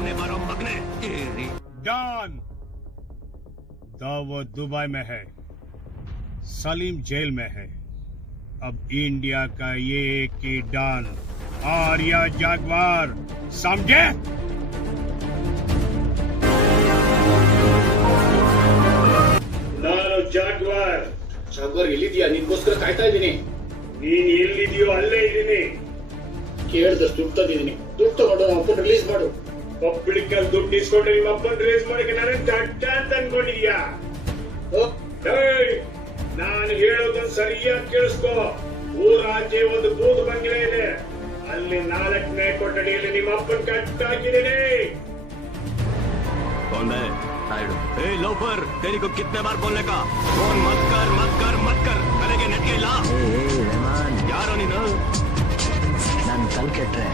सामने मारो मगने तेरी। डॉन दावत दुबई में है, सलीम जेल में है। अब इंडिया का ये एक ही डॉन आर्या जागवार, समझे? ನಾನು ಜಾಗ್ವಾರ್ ಎಲ್ಲಿದ್ಯಾ? ನಿನ್ಗೋಸ್ಕರ ಕಾಯ್ತಾ ಇದ್ದೀನಿ. ನೀನ್ ಎಲ್ಲಿದೆಯೋ ಅಲ್ಲೇ ಇದ್ದೀನಿ. ಕೇಳಿದಷ್ಟು ದುಡ್ಡು ತಂದಿದ್ದೀನಿ. ದುಡ್ಡು ತಗೊಂಡು ನಮ್ಮ ಅಪ್ಪನ ರಿಲೀಸ್ ಮಾಡು. ಪಬ್ಲಿಕ್ ಅಲ್ಲಿ ದುಡ್ಡು ಇಸ್ಕೊಂಡ್ರೆ ನಿಮ್ಮ ಅಪ್ಪನ ರಿಲೀಸ್ ಮಾಡಕ್ಕೆ ನಾನು ದಡ್ಡ ಅಂತ ಅನ್ಕೊಂಡಿದ್ಯಾ? ನಾನು ಹೇಳೋದನ್ನ ಸರಿಯಾಗಿ ಕೇಳಿಸ್ಕೋ. ಊರಾಚೆ ಒಂದು ಬೂತ್ ಬಂಗ್ಲೆ ಇದೆ, ಅಲ್ಲಿ 4ನೇ ಕೊಠಡಿಯಲ್ಲಿ ನಿಮ್ಮ ಅಪ್ಪನ ಕಟ್ಟಾಕಿದ್ದೀನಿ. कौन है? ए लोफर, तेरी को कितने बार बोलने का? फोन मत कर मत कर मत कर, करेंगे नेट के ला। ರೆಹಮಾನ್, ಯಾರೋ ನೀನು? ನಾನು ಕಲ್ ಕೆಟ್ರೆ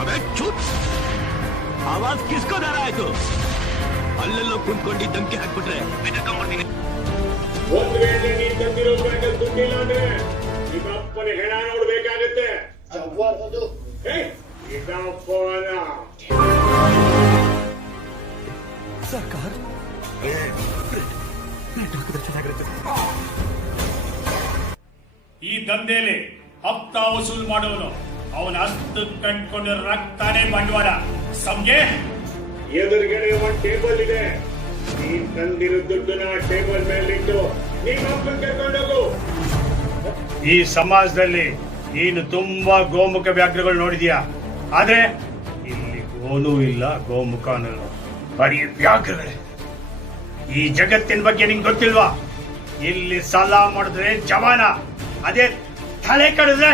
अबे चुप! आवाज किसको दे रहा है तू? ಅಲ್ಲೆಲ್ಲೋ ಕುಂತ್ಕೊಂಡು ಧಮಕಿ ಹಾಕ್ಬಿಟ್ರೆ ಬಿಟ್ಟಕೊಂಡ್ಬಿಡ್ತೀನಿ. ಒಂದ್ ವೇಳೆ ನೀನ್ ತಂದಿರೋ ಬ್ಯಾಂಕಲ್ಲಿ ದುಡ್ಡಿಲ್ಲ ಅಂದ್ರೆ ನಿಮ್ಮ ಅಪ್ಪನ ಹೆಣ ನೋಡ್ಬೇಕಾಗತ್ತೆ. ಜವ್ವಾರ್ ಬಂದು ಇದಪ್ಪನ ಸರ್ಕಾರ ಈ ದಂಧೆಯಲ್ಲಿ ಹಪ್ತಾ ವಸೂಲ್ ಮಾಡೋನು ಅವನ ಹಸ್ತು ಕಂಡ್ಕೊಂಡು ರಕ್ತಾನೇ ಬಂಡವಾಳ, ಸಮಜೆ? ಎದುರುಗಡೆ ಒಂದ್ ಟೇಬಲ್ ಇದೆ, ನೀನ್ ತಂದಿರೋ ದುಡ್ಡನ್ನ ಟೇಬಲ್ ಮೇಲಿಟ್ಟು ನಿಮ್ಮ ಅಪ್ಪನ ಕರ್ಕೊಂಡೋಗು. ಈ ಸಮಾಜದಲ್ಲಿ ನೀನು ತುಂಬಾ ಗೋಮುಖ ವ್ಯಾಘ್ರಗಳು ನೋಡಿದ್ಯಾ, ಆದ್ರೆ ಇಲ್ಲಿ ಗೋನೂ ಇಲ್ಲ ಗೋಮುಖನೂ ಇಲ್ಲ, ಬರೀ ವ್ಯಾಘ್ರಗಳೇ. ಈ ಜಗತ್ತಿನ ಬಗ್ಗೆ ನಿಂಗೆ ಗೊತ್ತಿಲ್ವಾ? ಇಲ್ಲಿ ಸಾಲ ಮಾಡಿದ್ರೆ ಜವಾನ, ಅದೇ ತಲೆ ಕಡಿದ್ರೆ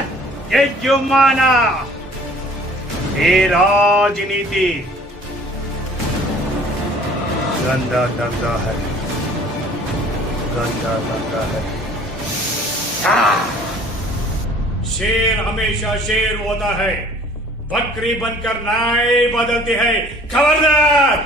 ಯಜಮಾನ. ಈ ರಾಜನೀತಿ गंदा दंगा है, गंदा दंगा है। शेर हमेशा शेर होता है, बकरी बनकर नहीं बदलती है। खबरदार!